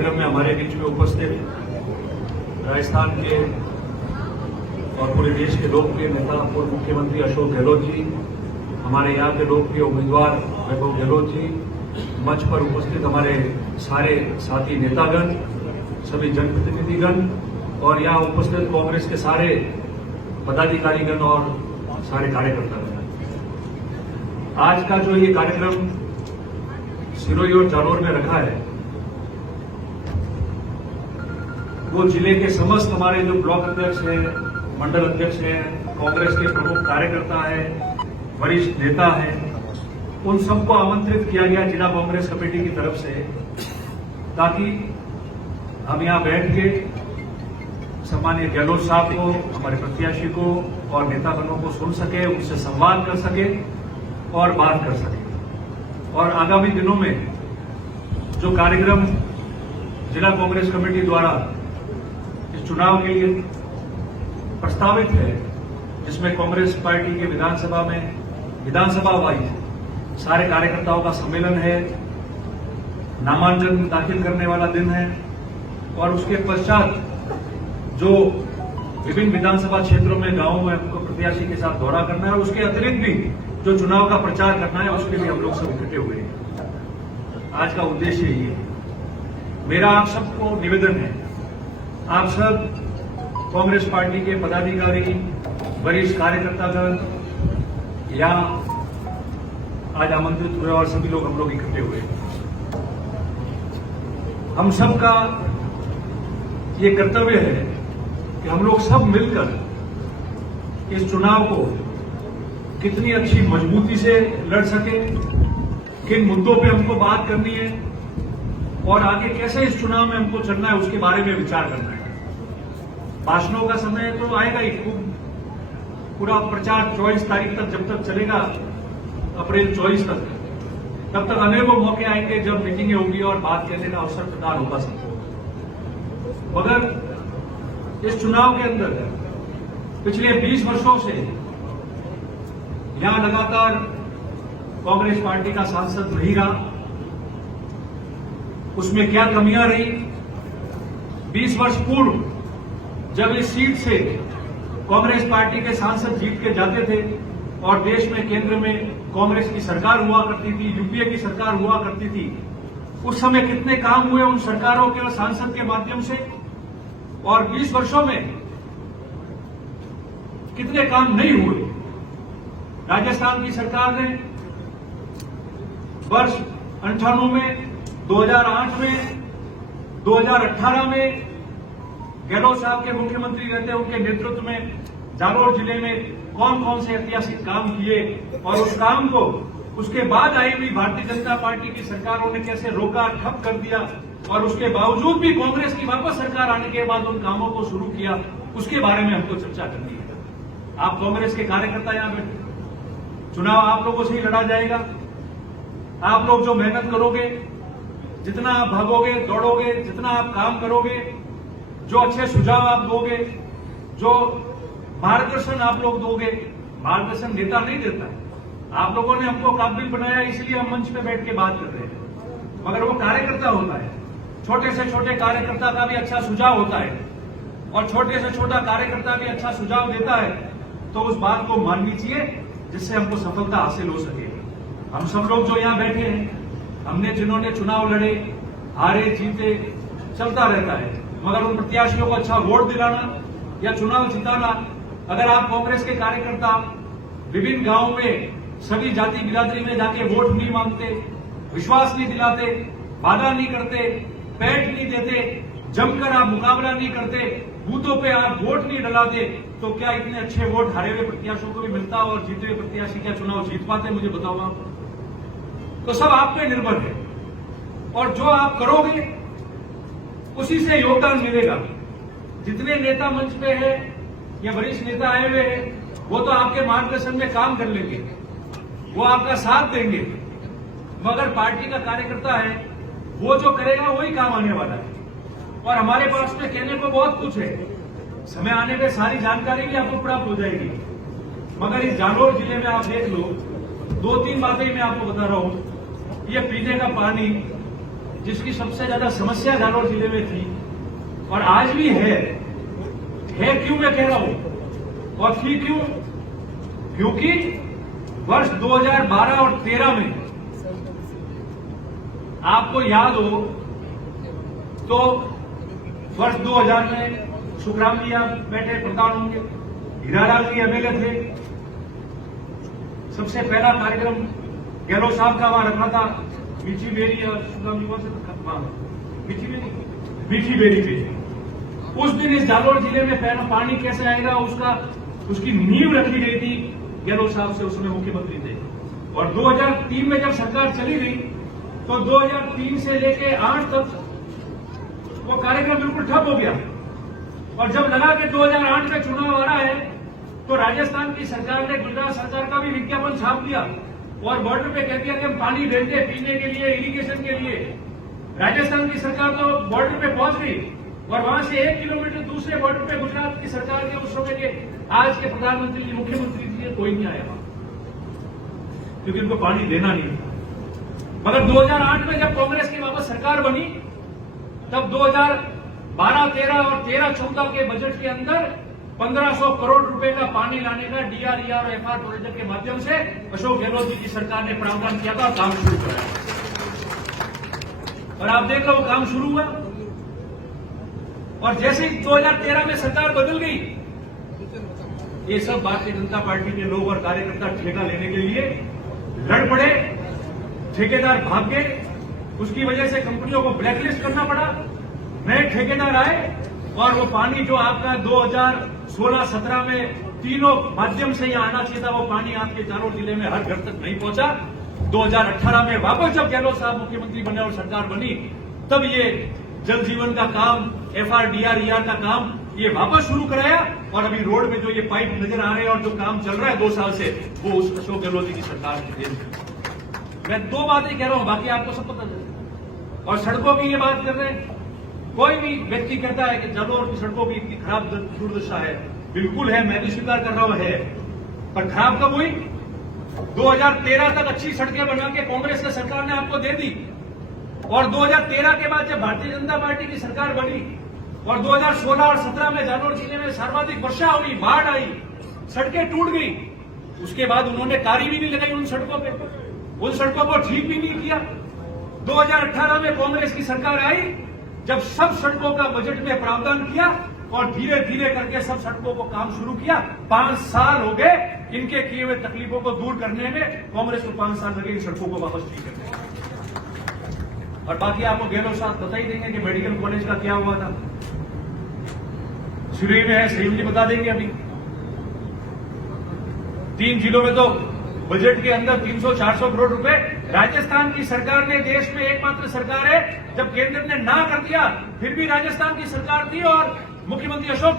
कार्यक्रम में हमारे बीच में उपस्थित राजस्थान के और पूरे देश के लोकप्रिय नेता पूर्व मुख्यमंत्री अशोक गहलोत जी, हमारे यहाँ के लोकप्रिय उम्मीदवार वैभव गहलोत जी, मंच पर उपस्थित हमारे सारे साथी नेतागण, सभी जनप्रतिनिधिगण और यहाँ उपस्थित कांग्रेस के सारे पदाधिकारीगण और सारे कार्यकर्तागण। आज का जो ये कार्यक्रम सिरोही और जालोर में रखा है, वो जिले के समस्त हमारे जो ब्लॉक अध्यक्ष हैं, मंडल अध्यक्ष हैं, कांग्रेस के प्रमुख कार्यकर्ता हैं, वरिष्ठ नेता हैं, उन सबको आमंत्रित किया गया जिला कांग्रेस कमेटी की तरफ से, ताकि हम यहां बैठ के सम्मानीय गहलोत साहब को, हमारे प्रत्याशी को और नेतागणों को सुन सके, उनसे संवाद कर सके और बात कर सके। और आगामी दिनों में जो कार्यक्रम जिला कांग्रेस कमेटी द्वारा इस चुनाव के लिए प्रस्तावित है, जिसमें कांग्रेस पार्टी के विधानसभा वाइज सारे कार्यकर्ताओं का सम्मेलन है, नामांकन दाखिल करने वाला दिन है और उसके पश्चात जो विभिन्न विधानसभा क्षेत्रों में गांवों में हमको प्रत्याशी के साथ दौरा करना है और उसके अतिरिक्त भी जो चुनाव का प्रचार करना है, उसके लिए हम लोग सब इकट्ठे हुए हैं। आज का उद्देश्य यही है। मेरा आप सबको निवेदन है, आप सब कांग्रेस पार्टी के पदाधिकारी, वरिष्ठ कार्यकर्तागण यहाँ आज आमंत्रित हुए और सभी लोग हम लोग इकट्ठे हुए। हम सबका ये कर्तव्य है कि हम लोग सब मिलकर इस चुनाव को कितनी अच्छी मजबूती से लड़ सके, किन मुद्दों पे हमको बात करनी है और आगे कैसे इस चुनाव में हमको चलना है, उसके बारे में विचार करना है। भाषणों का समय तो आएगा ही, पूरा प्रचार 24 तारीख तक जब तक चलेगा, अप्रैल 24 तक, तब तक अनेकों मौके आएंगे जब मीटिंगें होंगी और बात करने का अवसर प्रदान होगा सबको। मगर इस चुनाव के अंदर पिछले 20 वर्षों से यहां लगातार कांग्रेस पार्टी का सांसद नहीं रहा। उसमें क्या कमियां रही? 20 वर्ष पूर्व जब इस सीट से कांग्रेस पार्टी के सांसद जीत के जाते थे और देश में केंद्र में कांग्रेस की सरकार हुआ करती थी, यूपीए की सरकार हुआ करती थी, उस समय कितने काम हुए उन सरकारों के और सांसद के माध्यम से, और 20 वर्षों में कितने काम नहीं हुए। राजस्थान की सरकार ने वर्ष 98 में, 2008 में, 2018 में गहलोत साहब के मुख्यमंत्री रहते उनके नेतृत्व में जालोर जिले में कौन कौन से ऐतिहासिक काम किए और उस काम को उसके बाद आई हुई भारतीय जनता पार्टी की सरकारों ने कैसे रोका, ठप कर दिया, और उसके बावजूद भी कांग्रेस की वापस सरकार आने के बाद उन कामों को शुरू किया, उसके बारे में हमको चर्चा करनी है। आप कांग्रेस के कार्यकर्ता यहां बैठे, चुनाव आप लोगों से ही लड़ा जाएगा। आप लोग जो मेहनत करोगे, जितना आप भागोगे, दौड़ोगे, जितना आप काम करोगे, जो अच्छे सुझाव आप दोगे, जो मार्गदर्शन आप लोग दोगे, मार्गदर्शन नेता नहीं देता है। आप लोगों ने हमको काबिल बनाया, इसलिए हम मंच पे बैठ के बात कर रहे हैं, मगर वो कार्यकर्ता होता है। छोटे से छोटे कार्यकर्ता का भी अच्छा सुझाव होता है और छोटे से छोटा कार्यकर्ता भी अच्छा सुझाव देता है, तो उस बात को मान लीजिए जिससे हमको सफलता हासिल हो सके। हम सब लोग जो यहाँ बैठे हैं, हमने जिन्होंने चुनाव लड़े, हारे जीते, चलता रहता है, मगर उन प्रत्याशियों को अच्छा वोट दिलाना या चुनाव जिताना, अगर आप कांग्रेस के कार्यकर्ता विभिन्न गांवों में सभी जाति बिरादरी में जाके वोट नहीं मांगते, विश्वास नहीं दिलाते, वादा नहीं करते, पैठ नहीं देते, जमकर आप मुकाबला नहीं करते, बूथों पे आप वोट नहीं डलाते, तो क्या इतने अच्छे वोट हारे हुए प्रत्याशियों को भी मिलता और जीते हुए प्रत्याशी क्या चुनाव जीत पाते? मुझे बताओ आप। तो सब आप पे निर्भर है और जो आप करोगे उसी से योगदान मिलेगा। जितने नेता मंच पे है या वरिष्ठ नेता आए हुए हैं, वो तो आपके मार्गदर्शन में काम कर लेंगे, वो आपका साथ देंगे, मगर पार्टी का कार्यकर्ता है, वो जो करेगा वही काम आने वाला है। और हमारे पास में कहने को बहुत कुछ है, समय आने पे सारी जानकारी भी आपको प्राप्त हो जाएगी, मगर इस जालोर जिले में आप देख लो, 2-3 बातें मैं आपको बता रहा हूं। ये पीने का पानी, जिसकी सबसे ज्यादा समस्या जालौर जिले में थी और आज भी है क्यों मैं कह रहा हूं और थी क्यों, क्योंकि वर्ष 2012 और 13 में आपको याद हो तो वर्ष 2000 में सुखराम जी आप बैठे प्रधान होंगे, हीरालाल जी एमएलए थे। सबसे पहला कार्यक्रम गहलोत साहब का वहां रखा था मीठी बेरी और सुखराम जी से मीठी बेरी पे। उस दिन इस जालौर जिले में पहला पानी कैसे आएगा उसकी नींव रखी गई थी गहलोत साहब से, उसमें मुख्यमंत्री थे। और 2003 में जब सरकार चली गई तो 2003 से लेके 8 तक वो कार्यक्रम बिल्कुल ठप हो गया। और जब लगा कि 2008 में चुनाव आ रहा है तो राजस्थान की सरकार ने गुजरात सरकार का भी विज्ञापन छाप दिया और बॉर्डर पे कह दिया कि हम पानी देंगे पीने के लिए, इरिगेशन के लिए। राजस्थान की सरकार तो बॉर्डर पे पहुंच गई और वहां से 1 किलोमीटर दूसरे बॉर्डर पे गुजरात की सरकार के उस समय के आज के प्रधानमंत्री जी, मुख्यमंत्री जी कोई नहीं आया क्योंकि उनको पानी देना नहीं था। मगर 2008 में जब कांग्रेस की वापस सरकार बनी तब 2012, 13 और 13-14 के बजट के अंदर 1500 करोड़ रुपए का पानी लाने का डीआरईआर और एफआर प्रोजेक्ट के माध्यम से अशोक गहलोत जी की सरकार ने प्रावधान किया था, काम शुरू कराया। और आप देख लो वो काम शुरू हुआ और जैसे ही 2013 में सरकार बदल गई, ये सब भारतीय जनता पार्टी के लोग और कार्यकर्ता ठेका लेने के लिए लड़ पड़े, ठेकेदार भाग गए, उसकी वजह से कंपनियों को ब्लैकलिस्ट करना पड़ा, नए ठेकेदार आए और वो पानी जो आपका 2016-17 में तीनों माध्यम से यहां आना चाहिए था वो पानी आपके जालौर जिले में हर घर तक नहीं पहुंचा। 2018 में वापस जब गहलोत साहब मुख्यमंत्री बने और सरकार बनी तब ये जल जीवन का काम, एफआर डीआरईआर का काम ये वापस शुरू कराया और अभी रोड में जो ये पाइप नजर आ रहे हैं और जो काम चल रहा है 2 साल से वो उस अशोक गहलोत जी की सरकार की देन है। मैं 2 बातें कह रहा हूं, बाकी आपको सब पता चले। और सड़कों की ये बात कर रहे हैं, कोई भी व्यक्ति कहता है कि जालौर की सड़कों की इतनी खराब दुर्दशा है, बिल्कुल है, मैं भी स्वीकार कर रहा हूं है, पर खराब कब हुई? 2013 तक अच्छी सड़कें बना के कांग्रेस की सरकार ने आपको दे दी और 2013 के बाद जब भारतीय जनता पार्टी की सरकार बनी और 2016 और 17 में जालौर जिले में सर्वाधिक वर्षा हुई, बाढ़ आई, सड़कें टूट गई, उसके बाद उन्होंने कारी भी नहीं लगाई उन सड़कों पे, उन सड़कों को ठीक भी नहीं किया। 2018 में कांग्रेस की सरकार आई जब सब सड़कों का बजट में प्रावधान किया और धीरे धीरे करके सब सड़कों को काम शुरू किया। 5 साल हो गए इनके किए हुए तकलीफों को दूर करने में, कांग्रेस को 5 साल लगे इन सड़कों को वापस ठीक करने में। और बाकी आपको गहलोत साहब बता ही देंगे कि मेडिकल कॉलेज का क्या हुआ था, सिरी में है, सही जी बता देंगे। अभी 3 जिलों में तो बजट के अंदर 300-400 करोड़ रुपए राजस्थान की सरकार ने, देश में एकमात्र सरकार है जब केंद्र ने ना कर दिया फिर भी राजस्थान की सरकार थी और मुख्यमंत्री अशोक